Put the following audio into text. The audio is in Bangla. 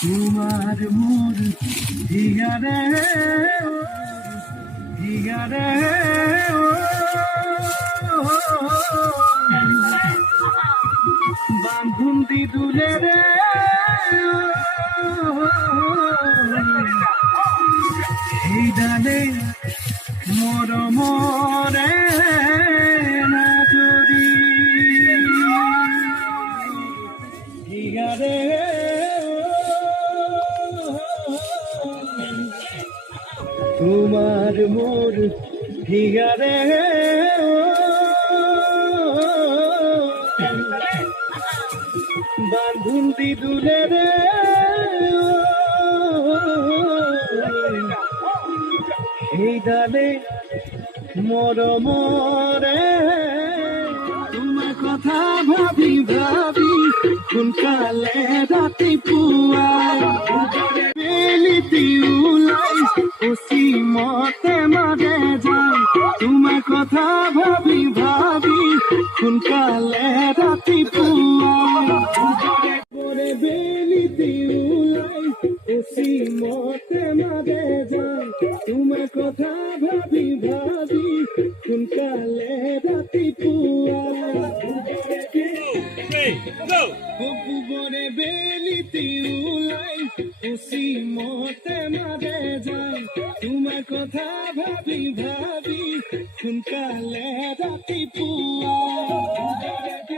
তোমার মোর হিগারে হিগারে বাঁধুন দি দুলে রে এই ডালে মোর মরে না যদি হিগারে তোমার মোর হিগারে বাঁধুন দি দুলে রে এই ডালে মোর মরে তোমার কথা ভাবি ভাবি কোন কালে রাতে পুয়ায় বেলিতি উলাই ওসি মতে মারে যায় তোমার কথা ভাবি ভাবি কোন কালে রাতে পুয়ায় বেলিতি উলাই ওসি মতে মারে যায় তোমার কথা ভাবি ভাবি কোন কালে রাতে পুয়ায় বেলিতি উলাই ওসি মতে মারে যায় তোমার কথা ভাবি ভাবি কোন কালে রাতে পুয়ায়